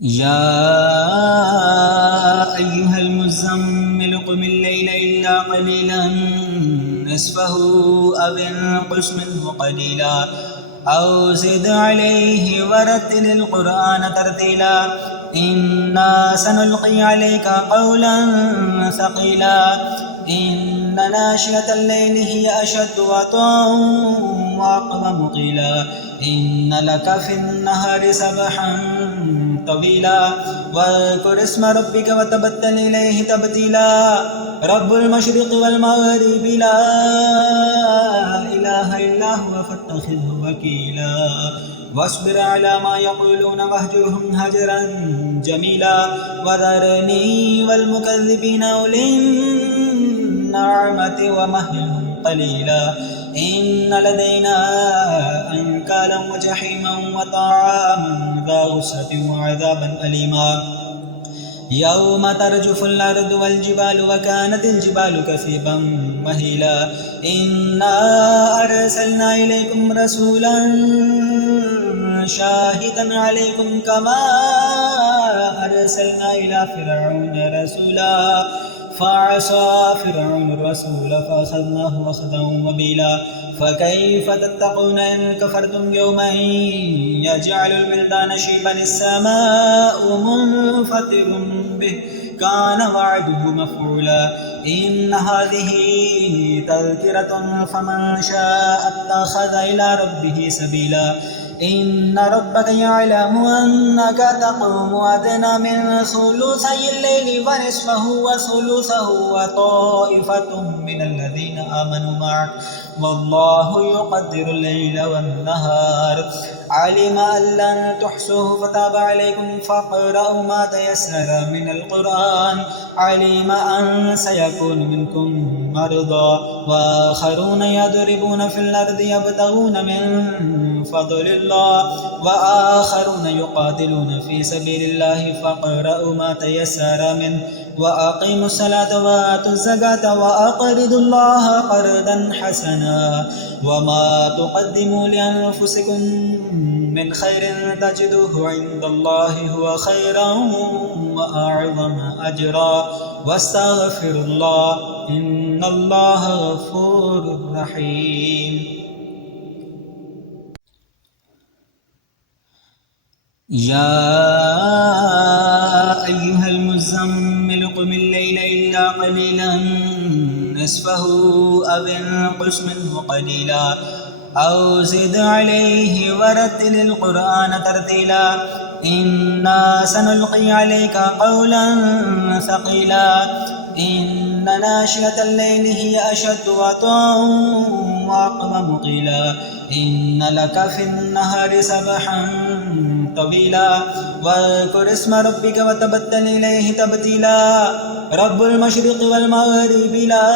يا أيها المزمل قم الليل إلا قليلا نصفه أو انقص منه قليلا أو زد عليه ورتل القرآن ترتيلا إنا سنلقي عليك قولا ثقيلا إن ناشئة الليل هي أشد وطئا وأقوم قيلا إن لك في النهار سبحا طويلا واذكر اسم ربك وتبتل إليه تبتيلا رب المشرق والمغرب لا إله إلا هو فاتخذه وكيلا واصبر على ما يقولون واهجرهم هجرا جميلا وذرني والمكذبين أولي النعمة ومهلهم قليلا إن لدينا أنكالا وجحيما وطعاما ذا غصة وعذابا أليما يوم ترجف الأرض والجبال وكانت الجبال كثيبا مهيلا إنا أرسلنا إليكم رسولا شاهدا عليكم كما أرسلنا إلى فرعون رسولا فعصى فرعون الرسول فأخذناه أخذا وبيلا فكيف تتقون إن كفرتم يوما يجعل الولدان شيبا السماء منفطر به كان وعده مفعولا إن هذه تذكرة فمن شاء اتخذ إلى ربه سبيلا إن ربك يعلم أنك تقوم أدنى من ثلثي الليل ونصفه وثلثه وطائفة من الذين آمنوا معك والله يقدر الليل والنهار علم أن لن تحصوه فتاب عليكم فاقرأوا ما تيسر من القرآن علم أن سيكون منكم مرضى وآخرون يضربون في الأرض يبتغون من فضل الله وآخرون يقاتلون في سبيل الله فاقرأوا ما تيسر منه وأقيموا الصلاة وآتوا الزكاة وأقرضوا الله قرضا حسنا وما تقدموا لأنفسكم من خير تجدوه عند الله هو خيرا وأعظم أجرا واستغفر الله إن الله غفور رحيم. يا أيها المزمل قم الليل إلا قليلا نصفه أو انقص منه قليلا أو زد عليه ورتل القرآن ترتيلا إنا سنلقي عليك قولا ثقيلا إن ناشئة الليل هي أشد وطئا وأقوم قيلا إن لك في النهار سبحا طويلا واذكر اسم ربك وتبتل إليه تبتيلا رب المشرق والمغرب لا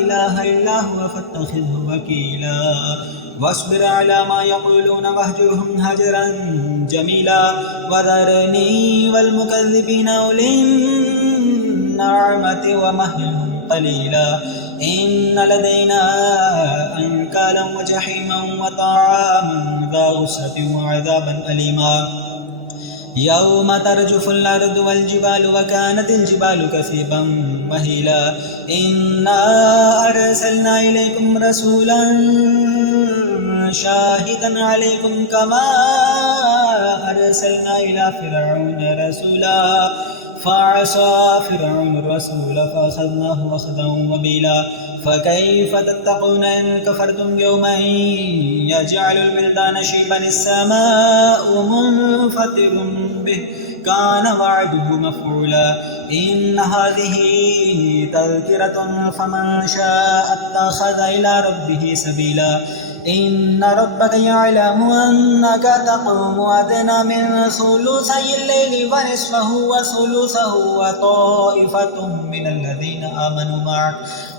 إله إلا هو فاتخذه وكيلا واصبر على ما يقولون واهجرهم هجرا جميلا وذرني والمكذبين أولي النعمة ومهلهم قليلا إن لدينا أنكالا وجحيما وطعاما ذا غصة وعذابا أليما يوم ترجف الأرض والجبال وكانت الجبال كثيبا مهيلا إنا أرسلنا إليكم رسولا شاهدا عليكم كما أرسلنا إلى فرعون رسولا فعصى فرعون الرسول فأخذناه أخذا وبيلا فكيف تتقون إن كفرتم يوما يجعل الولدان شيبا السماء منفطر به كان وعده مفعولا إن هذه تذكرة فمن شاء اتخذ إلى ربه سبيلا إن ربك يعلم أنك تقوم أدنى من ثلثي الليل ونصفه وثلثه وطائفة من الذين آمنوا معك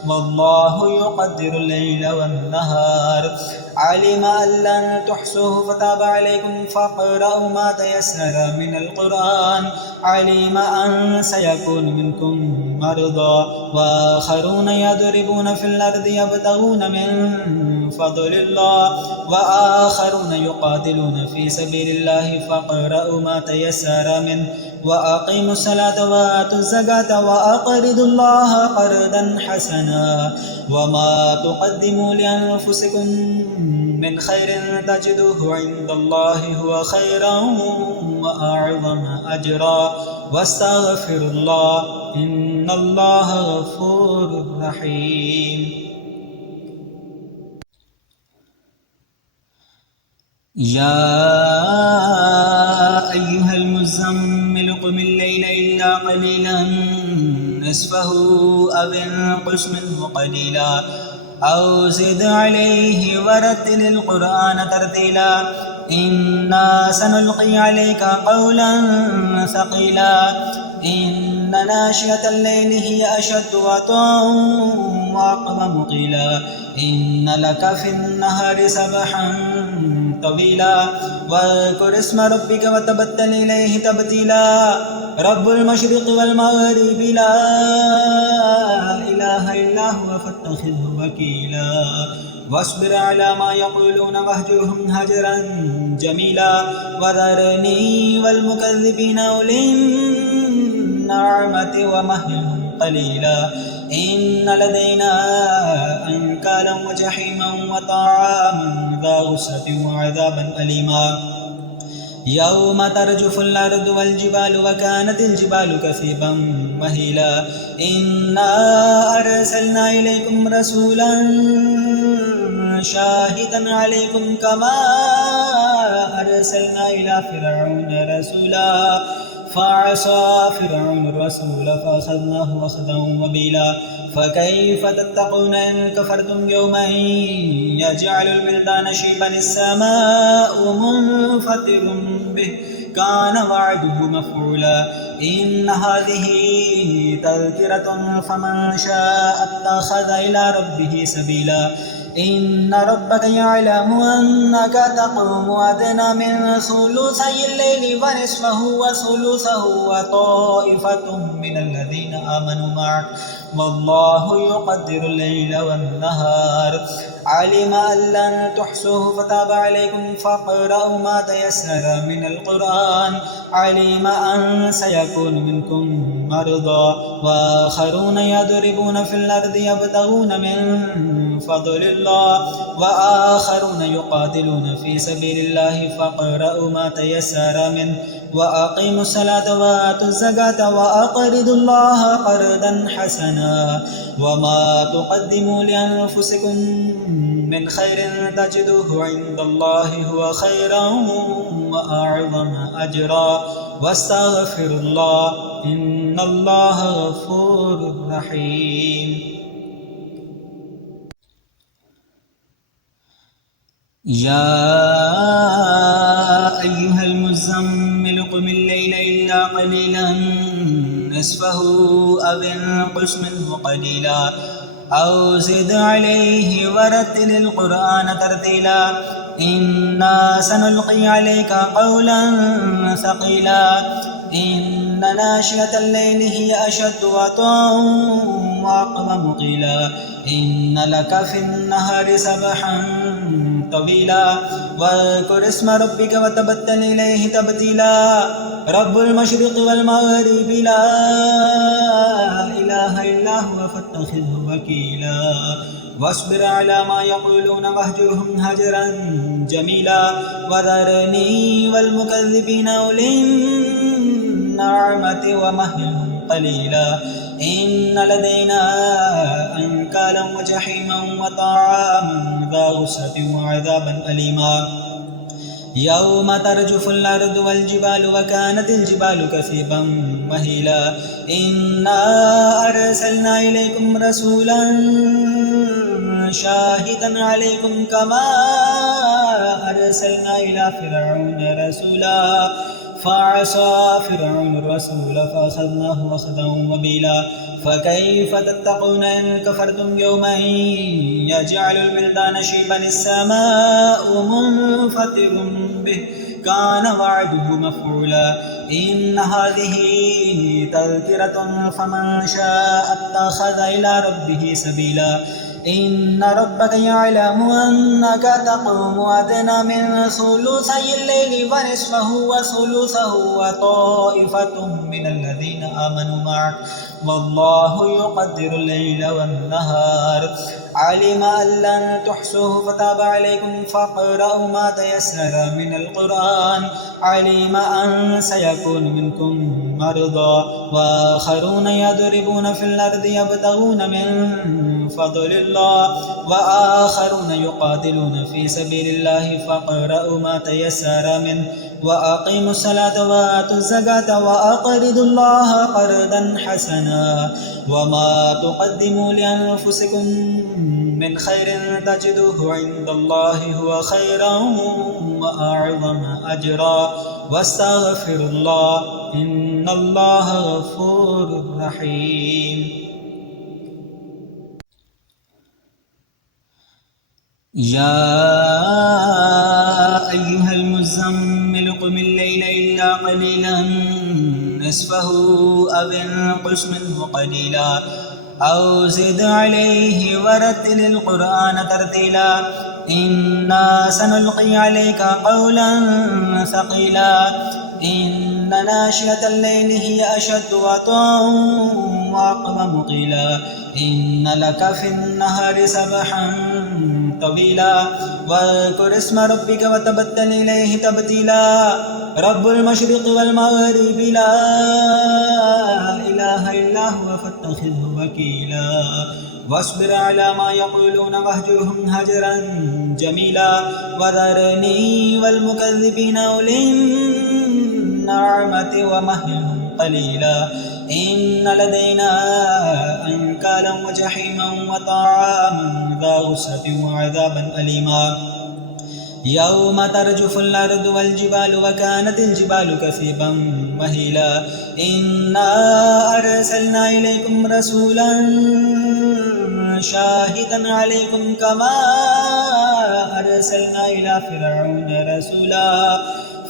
والله يقدر الليل والنهار علم أن لن تحصوه فتاب عليكم فاقرأوا ما تيسر من القرآن علم أن سيكون منكم مرضى وآخرون يضربون في الأرض يبتغون من فضل الله وآخرون يقاتلون في سبيل الله فاقرؤوا ما تيسر منه وأقيموا الصلاة وآتوا الزكاة وأقرضوا الله قرضا حسنا وما تقدموا لأنفسكم من خير تجدوه عند الله هو خيرا وأعظم أجرا واستغفر الله إن الله غفور رحيم. يا أيها المزمل قم الليل إلا قليلا نصفه أو انقص منه قليلا أو زد عليه ورتل القرآن ترتيلا إنا سنلقي عليك قولا ثقيلا إن ناشئة الليل هي أشد وطئا وأقوم قيلا إن لك في النهار سبحا طويلا واذكر اسم ربك وتبتل إليه تبتيلا رب المشرق والمغرب لا إله إلا هو فاتخذه وكيلا واصبر على ما يقولون واهجرهم هجرا جميلا وذرني والمكذبين أولي النعمة ومهلهم قليلا إن لدينا أنكالا وجحيما وطعاما ذا غصة وعذابا أليما يوم ترجف الأرض والجبال وكانت الجبال كثيبا مهيلا إنا أرسلنا إليكم رسولا شاهدا عليكم كما أرسلنا إلى فرعون رسولا فعصى فرعون الرسول فأخذناه أخذا وبيلا فكيف تتقون إن كفرتم يوما يجعل الولدان شيبا السماء منفطر به كان وعده مفعولا إن هذه تذكرة فمن شاء اتخذ إلى ربه سبيلا إن ربك يعلم أنك تقوم أدنى من ثلثي الليل ونصفه وثلثه وطائفة من الذين آمنوا معك والله يقدر الليل والنهار علم أن لن تحصوه فتاب عليكم فاقرؤوا ما تيسر من القرآن علم أن سيكون منكم مرضى وآخرون يضربون في الأرض يبتغون من فضل الله وآخرون يقاتلون في سبيل الله فاقرؤوا ما تيسر منه وأقيموا الصلاة وآتوا الزكاة وأقرضوا الله قرضا حسنا وما تقدموا لأنفسكم من خير تجدوه عند الله هو خيرا وأعظم أجرا واستغفر الله إن الله غفور رحيم. يا أيها المزمل قم الليل إلا قليلا نصفه أو انقص منه قليلا أو زد عليه ورتل القرآن ترتيلا إنا سنلقي عليك قولا ثقيلا إن ناشئة الليل هي أشد وطئا وأقوم قيلا إن لك في النهار سبحا طويلا واذكر اسم ربك وتبتل إليه تبتيلا رب المشرق والمغرب لا إله إلا هو فاتخذه وكيلا واصبر على ما يقولون واهجرهم هجرا جميلا وذرني والمكذبين أولي النعمة ومهلهم قليلا إن لدينا أنكالا وجحيما وطعاما ذا غصة وعذابا أليما يوم ترجف الأرض والجبال وكانت الجبال كثيبا مهيلا إنا أرسلنا إليكم رسولا شاهدا عليكم كما أرسلنا إلى فرعون رسولا فعصى فرعون الرسول فأخذناه أخذا وبيلا فكيف تتقون إن كفرتم يوما يجعل الولدان شيبا السماء منفطر به كان وعده مفعولا إن هذه تذكرة فمن شاء اتخذ إلى ربه سبيلا إن ربك يعلم أنك تقوم أدنى من ثلثي الليل ونصفه وثلثه وطائفة من الذين آمنوا معك والله يقدر الليل والنهار علم أن لن تحصوه فتاب عليكم فاقرأوا ما تيسر من القرآن علم أن سيكون منكم مرضى وآخرون يضربون في الأرض يبتغون من فضل الله وآخرون يقاتلون في سبيل الله فاقرأوا ما تيسر منه وأقيموا الصلاة وآتوا الزكاة وأقرضوا الله قرضا حسنا وما تقدموا لأنفسكم من خير تجدوه عند الله هو خيرا وأعظم أجرا واستغفر الله إن الله غفور رحيم. يا أيها المزمل قم الليل إلا قليلا نصفه أو انقص منه قليلا أو زد عليه ورتل القرآن ترتيلا إنا سنلقي عليك قولا ثقيلا إن ناشئة الليل هي أشد وطئا وأقوم قيلا إن لك في النهار سبحا طويلا واذكر اسم ربك وتبتل إليه تبتيلا رب المشرق والمغرب لا إله إلا هو فاتخذه وكيلا واصبر على ما يقولون واهجرهم هجرا جميلا وذرني والمكذبين أولي النعمة ومهلهم قليلا إن لدينا أنكالا وجحيما وطعاما ذا غصة وعذابا أليما يوم ترجف الأرض والجبال وكانت الجبال كثيبا مهيلا إنا أرسلنا إليكم رسولا شاهدا عليكم كما أرسلنا إلى فرعون رسولا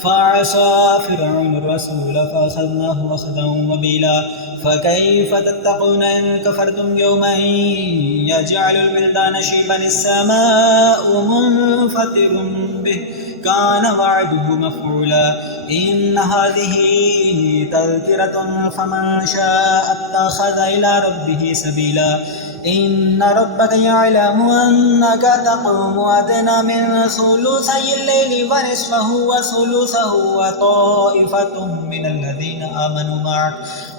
فعصى فرعون الرسول فأخذناه أخذا وبيلا فكيف تتقون إن كفرتم يوما يجعل البلدان شيبا السماء منفطر به كان وعده مفعولا إن هذه تذكرة فمن شاء اتخذ إلى ربه سبيلا إن ربك يعلم أنك تقوم أدنى من ثلثي الليل ونصفه وثلثه وطائفة من الذين آمنوا معك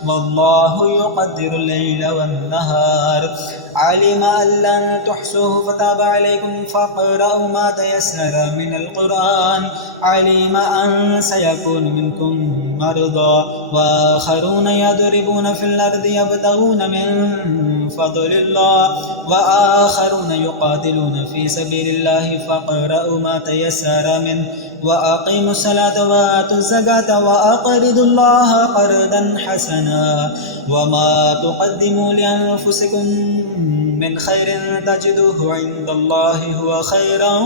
والله يقدر الليل والنهار علم أن لن تحصوه فتاب عليكم فاقرأوا ما تيسر من القرآن علم أن سيكون منكم مرضى وآخرون يضربون في الأرض يبتغون من فضل الله وآخرون يقاتلون في سبيل الله فاقرأوا ما تيسر منه وأقيموا الصلاة وآتوا الزكاة وأقرضوا الله قرضا حسنا وما تقدموا لأنفسكم من خير تجدوه عند الله هو خيرا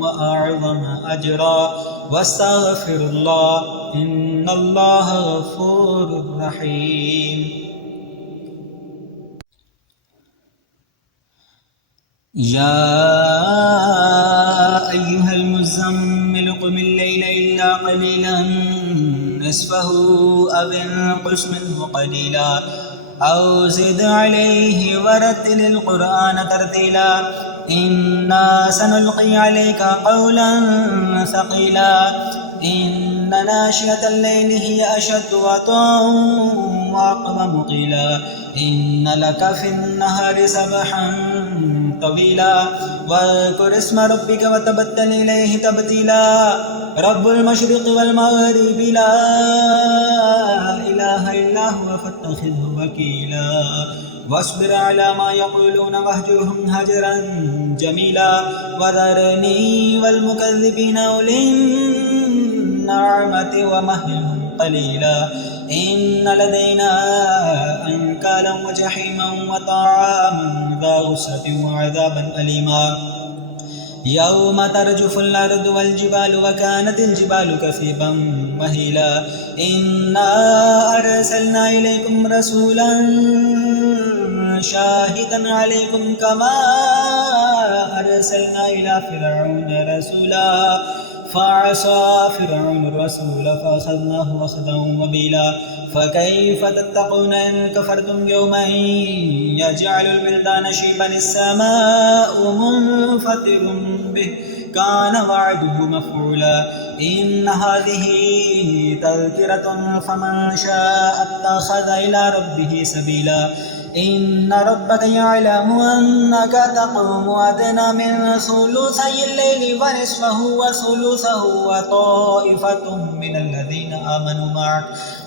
وأعظم أجرا واستغفر الله إن الله غفور رحيم. يا أيها المزمل قم الليل إلا قليلا نصفه أو انقص منه قليلا أو زد عليه ورتل القرآن ترتيلا إنا سنلقي عليك قولا ثقيلا إن ناشئة الليل هي أشد وطئا وأقوم قيلا إن لك في النهار سبحا طويلا واذكر اسم ربك وتبتل إليه تبتيلا رب المشرق والمغرب لا إله إلا هو فاتخذه وكيلا واصبر على ما يقولون واهجرهم هجرا جميلا وذرني والمكذبين أولي النعمة ومهلهم قليلا إن لدينا أنكالا وجحيما وطعاما ذا غصة وعذابا أليما يوم ترجف الأرض والجبال وكانت الجبال كثيبا مهيلا إنا أرسلنا إليكم رسولا شاهدا عليكم كما أرسلنا إلى فرعون رسولا فعصى فرعون الرسول فأخذناه أخذا وبيلا فكيف تتقون إن كفرتم يوما يجعل الولدان شيبا السماء منفطر به كان وعده مفعولا إن هذه تذكرة فمن شاء اتخذ إلى ربه سبيلا إن ربك يعلم أنك تقوم أدنى من ثلثي الليل ونصفه وثلثه وطائفة من الذين آمنوا معك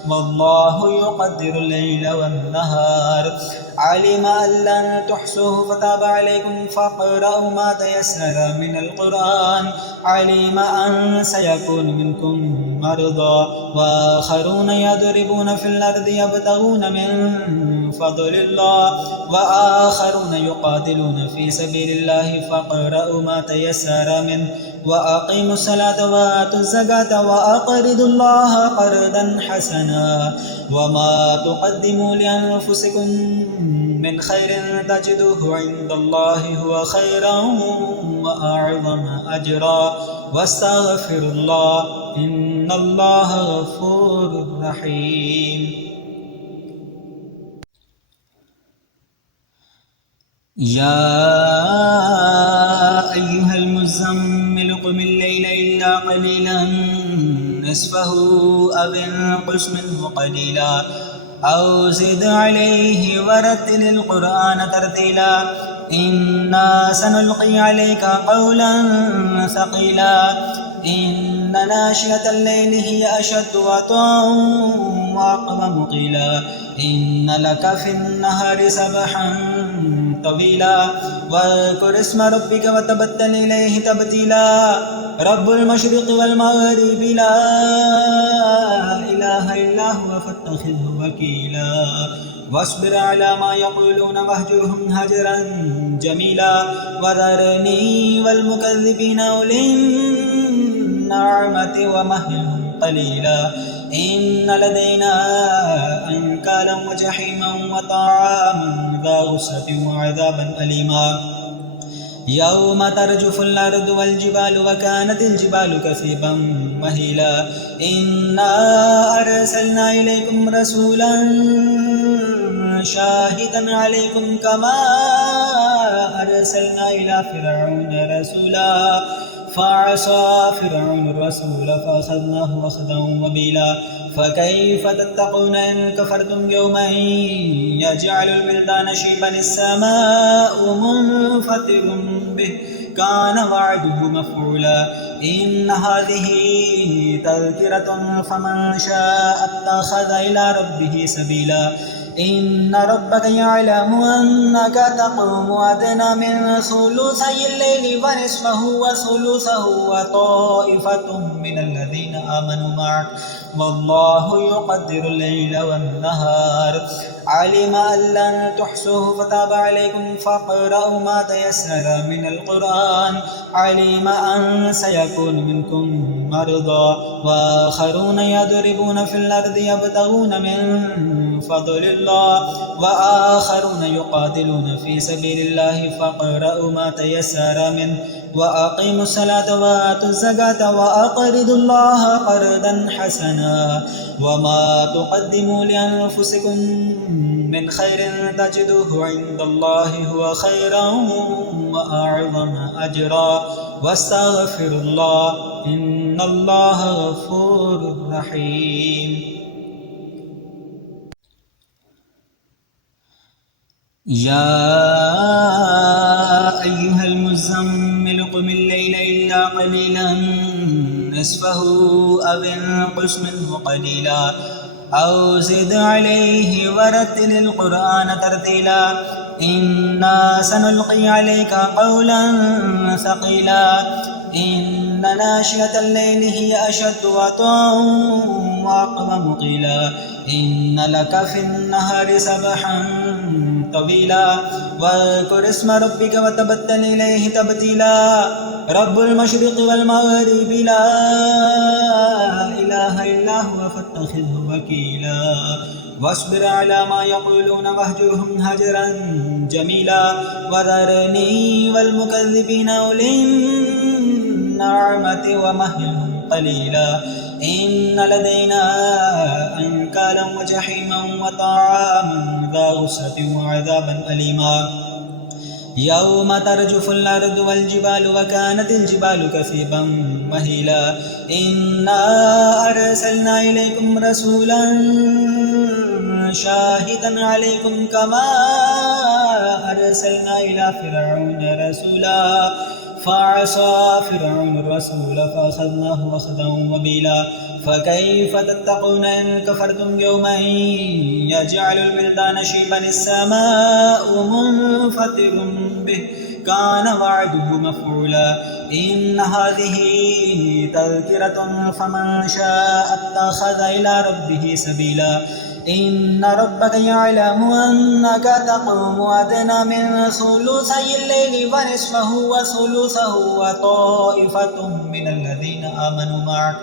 والله يقدر الليل والنهار علم أن لن تحصوه فتاب عليكم فاقرأوا ما تيسر من القرآن علم أن سيكون منكم مرضى وآخرون يضربون في الأرض يبتغون من فضل الله وآخرون يقاتلون في سبيل الله فاقرأوا ما تيسر منه وأقيموا الصلاة وآتوا الزكاة وأقرضوا الله قرضا حسنا وما تقدموا لأنفسكم من خير تجدوه عند الله هو خيرا وأعظم أجرا واستغفر الله إن الله غفور رحيم. يا أيها المزمل قم الليل إلا قليلا نصفه أو انقص منه قليلا أو زد عليه ورتل القرآن ترتيلا إنا سنلقي عليك قولا ثقيلا إن ناشئة الليل هي أشد وطئا وأقوم قيلا إن لك في النهار سبحا طويلا واذكر اسم ربك وتبتل إليه تبتيلا رب المشرق والمغرب لا إله إلا هو فاتخذه وكيلا واصبر على ما يقولون واهجرهم هجرا جميلا وذرني والمكذبين أولي النعمة ومهلهم قليلا إن لدينا أنكالا وجحيما وطعاما ذا غصة وعذابا أليما يوم ترجف الأرض والجبال وكانت الجبال كثيبا مهيلا إنا أرسلنا إليكم رسولا شاهدا عليكم كما أرسلنا إلى فرعون رسولا فعصى فرعون الرسول فأخذناه أخذا وبيلا فكيف تتقون إن كفرتم يوما يجعل الولدان شيبا السماء منفطر به كان وعده مفعولا إن هذه تذكرة فمن شاء اتخذ إلى ربه سبيلا إن ربك يعلم أنك تقوم أدنى من ثلثي الليل ونصفه وثلثه وطائفة من الذين آمنوا معك والله يقدر الليل والنهار علم أن لن تحصوه فتاب عليكم فاقرأوا ما تيسر من القرآن علم أن سيكون منكم مرضى وآخرون يضربون في الأرض يبتغون من فضل الله وآخرون يقاتلون في سبيل الله فاقرأوا ما تيسر منه وأقيموا الصلاة وآتوا الزكاة وأقرضوا الله قرضا حسنا وما تقدموا لأنفسكم من خير تجدوه عند الله هو خيرا وأعظم أجرا واستغفر الله إن الله غفور رحيم. يا أيها المزمل قم الليل إلا قليلا نصفه أو انقص منه قليلا أو زد عليه ورتل القرآن ترتيلا إنا سنلقي عليك قولا ثقيلا إن ناشئة الليل هي أشد وطئا وأقوم قيلا إن لك في النهار سبحا طويلا واذكر اسم ربك وتبتل إليه تبتيلا رب المشرق والمغرب لا إله إلا هو فاتخذه وكيلا واصبر على ما يقولون واهجرهم هجرا جميلا وذرني والمكذبين أولي النعمة ومهلهم قليلا إن لدينا أنكالا وجحيما وطعاما ذا غصة وعذابا أليما يوم ترجف الأرض والجبال وكانت الجبال كثيبا مهيلا إنا أرسلنا إليكم رسولا شاهدا عليكم كما أرسلنا إلى فرعون رسولا فعصى فرعون الرسول فأخذناه أخذا وبيلا فكيف تتقون إن كفرتم يوما يجعل الولدان شيبا السماء منفطر به كان وعده مفعولا إن هذه تذكرة فمن شاء اتخذ إلى ربه سبيلا إن ربك يعلم أنك تقوم أدنى من ثلثي الليل ونصفه وثلثه وطائفة من الذين آمنوا معك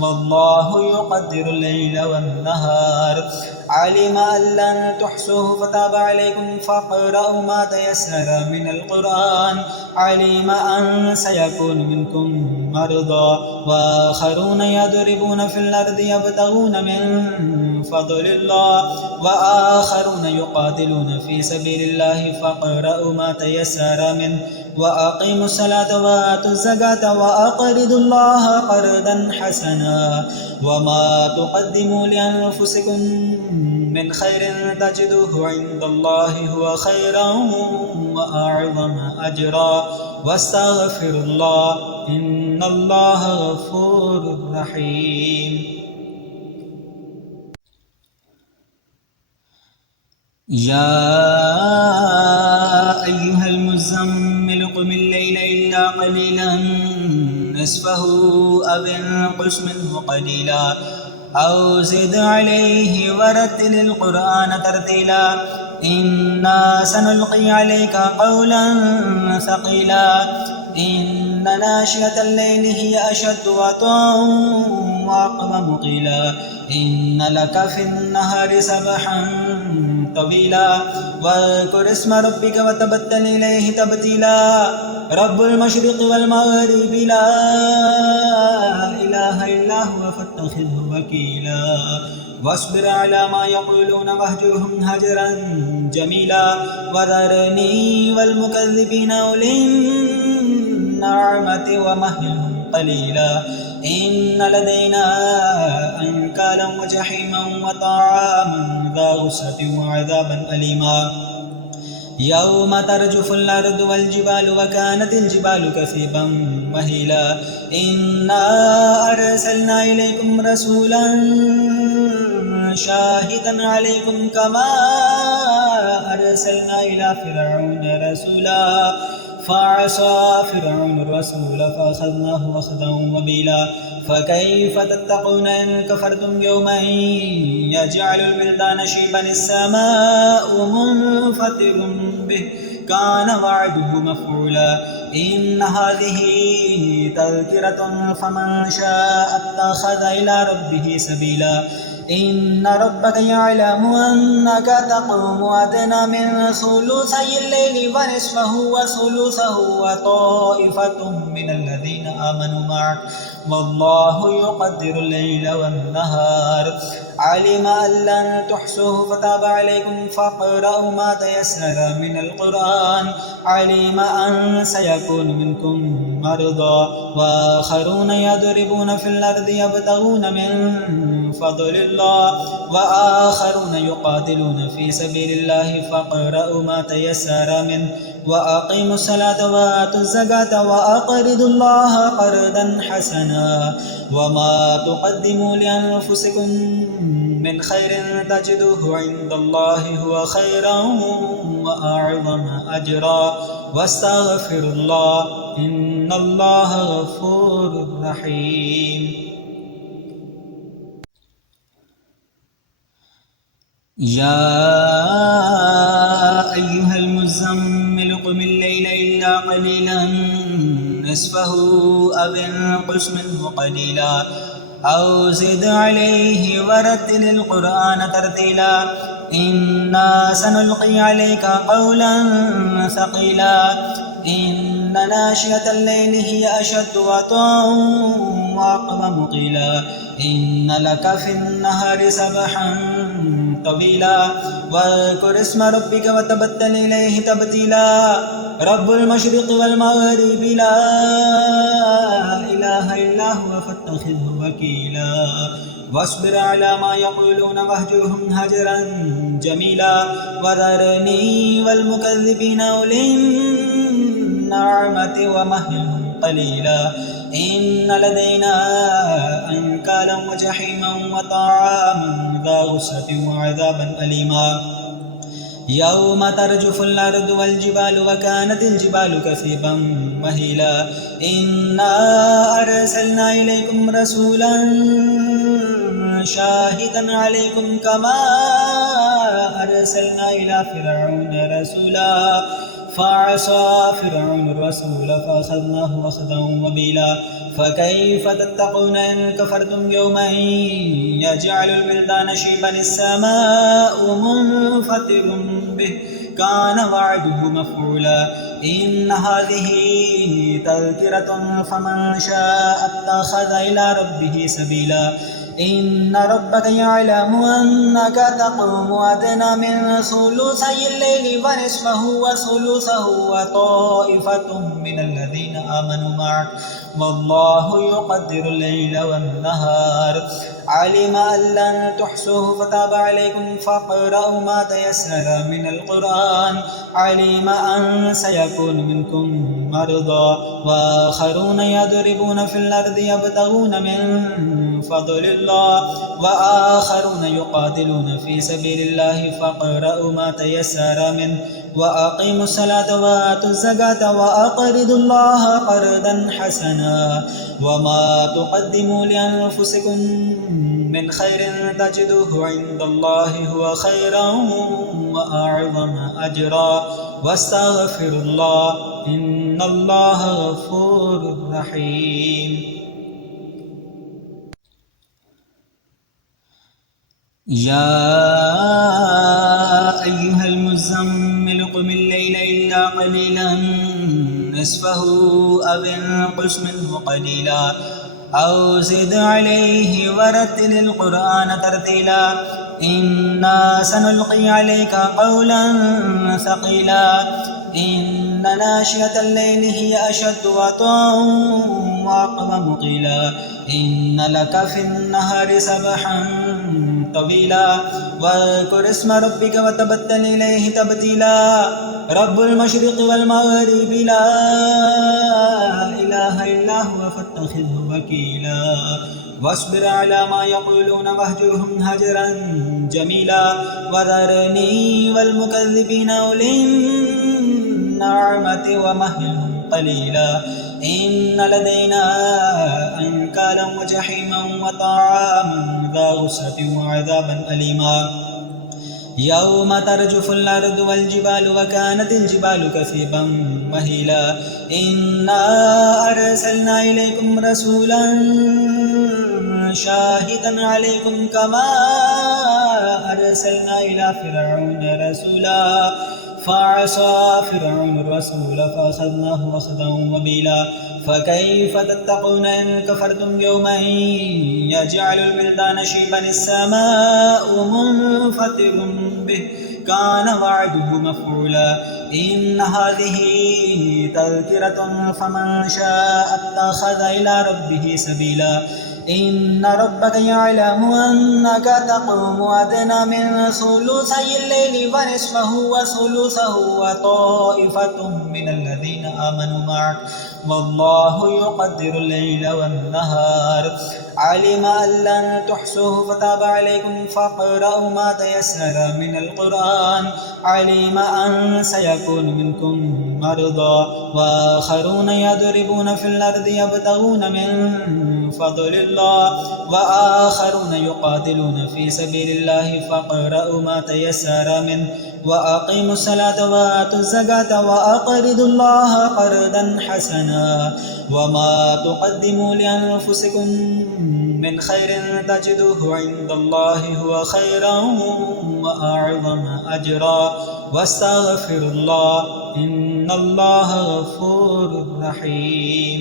والله يقدر الليل والنهار علم أن لن تحصوه فتاب عليكم فاقرأوا ما تيسر من القرآن علم أن سيكون منكم مرضى وآخرون يضربون في الأرض يبتغون من فضل الله وآخرون يقاتلون في سبيل الله فاقرأوا ما تيسر منه وأقيموا الصلاة وآتوا الزكاة وأقرضوا الله قرضا حسنا وما تقدموا لأنفسكم من خير تجدوه عند الله هو خيرا وأعظم أجرا واستغفر الله إن الله غفور رحيم. يا أيها المزمل قم الليل إلا قليلا نصفه أو انقص منه قليلا أو زد عليه ورتل القرآن ترتيلا إنا سنلقي عليك قولا ثقيلا إن ناشئة الليل هي أشد وطئا وأقوم قيلا إن لك في النهار سبحا طويلا واذكر اسم ربك وتبتل إليه تبتيلا رب المشرق والمغرب لا إله إلا هو فاتخذه وكيلا واصبر على ما يقولون واهجرهم هجرا جميلا وذرني والمكذبين أولي النعمة ومهلهم قليلا إن لدينا أنكالا وجحيما وطعاما ذا غصة وعذابا أليما يوم ترجف الأرض والجبال وكانت الجبال كثيبا مهيلا إنا أرسلنا إليكم رسولا شاهدا عليكم كما أرسلنا إلى فرعون رسولا فعصى فرعون الرسول فأخذناه أخذا وبيلا فكيف تتقون إن كفرتم يوما يجعل الولدان شيبا السماء منفطر به كان وعده مفعولا إن هذه تذكرة فمن شاء اتخذ إلى ربه سبيلا إن ربك يعلم أنك تقوم أدنى من ثلثي الليل ونصفه وثلثه وطائفة من الذين آمنوا معك والله يقدر الليل والنهار علم أن لن تحصوه فتاب عليكم فاقرأوا ما تيسر من القرآن علم أن سيكون منكم مرضى وآخرون يضربون في الأرض يبتغون من فضل الله وآخرون يقاتلون في سبيل الله فاقرأوا ما تيسر منه وأقيموا الصلاة وآتوا الزكاة وأقرضوا الله قرضا حسنا وما تقدموا لأنفسكم من خير تجدوه عند الله هو خيرا وأعظم أجرا واستغفر الله إن الله غفور رحيم. يا أيها المزمل قم الليل إلا قليلا نصفه أو انقص منه قليلا أو زد عليه ورتل القرآن ترتيلا إنا سنلقي عليك قولا ثقيلا إن ناشئة الليل هي أشد وطئا وأقوم قيلا إن لك في النهار سبحا طويلا واذكر اسم ربك وتبتل إليه تبتيلا رب المشرق والمغرب لا إله إلا هو فاتخذه وكيلا واصبر على ما يقولون واهجرهم هجرا جميلا وذرني والمكذبين أولي النعمة ومهلهم قليلا إن لدينا أنكالا وجحيما وطعاما ذا غصة وعذابا أليما يوم ترجف الأرض والجبال وكانت الجبال كثيبا مهيلا إنا أرسلنا إليكم رسولا شاهدا عليكم كما أرسلنا إلى فرعون رسولا فعصى فرعون الرسول فأخذناه أخذا وبيلا فكيف تتقون إن كفرتم يوما يجعل الولدان شيبا السماء منفطر به كان وعده مفعولا إن هذه تذكرة فمن شاء اتخذ إلى ربه سبيلا إن ربك يعلم أنك تقوم أدنى من ثلثي الليل ونصفه وثلثه وطائفة من الذين آمنوا معك والله يقدر الليل والنهار علم أن لن تحصوه فتاب عليكم فاقرأوا ما تيسر من القرآن علم أن سيكون منكم مرضى وآخرون يضربون في الأرض يبتغون من فضل الله وآخرون يقاتلون في سبيل الله فاقرأوا ما تيسر منه وأقيموا الصلاة وآتوا الزكاة وأقرضوا الله قرضا حسنا وما تقدموا لأنفسكم من خير تجدوه عند الله هو خيرا وأعظم أجرا واستغفر الله إن الله غفور رحيم. يا أيها المزمل قم الليل إلا قليلا نصفه أو انقص منه قليلا أو زد عليه ورتل القرآن ترتيلا إنا سنلقي عليك قولا ثقيلا إن ناشئة الليل هي أشد وطئا وأقوم قيلا إن لك في النهار سبحا طويلا واذكر اسم ربك وتبتل إليه تبتيلا رب المشرق والمغرب لا إله إلا هو فاتخذه وكيلا واصبر على ما يقولون واهجرهم هجرا جميلا وذرني والمكذبين أولي النعمة ومهلهم قليلا إن لدينا أنكالا وجحيما وطعاما ذا غصة وعذابا أليما يوم ترجف الأرض والجبال وكانت الجبال كثيبا مهيلا إنا أرسلنا إليكم رسولا شاهدا عليكم كما أرسلنا إلى فرعون رسولا فعصى فرعون الرسول فأخذناه أخذا وبيلا فكيف تتقون إن كفرتم يوما يجعل الولدان شيبا السماء منفطر به كان وعده مفعولا إن هذه تذكرة فمن شاء اتخذ إلى ربه سبيلا إن ربك يعلم أنك تقوم أدنى من ثلثي الليل ونصفه وثلثه وطائفة من الذين آمنوا معك والله يقدر الليل والنهار علم أن لن تحصوه فتاب عليكم فاقرأوا ما تيسر من القرآن علم أن سيكون منكم مرضى وآخرون يضربون في الأرض يبتغون من فضل الله وآخرون يقاتلون في سبيل الله فاقرؤوا ما تيسر منه وأقيموا الصلاة وآتوا الزكاة وأقرضوا الله قرضا حسنا وما تقدموا لأنفسكم من خير تجدوه عند الله هو خيرا وأعظم أجرا واستغفر الله إن الله غفور رحيم.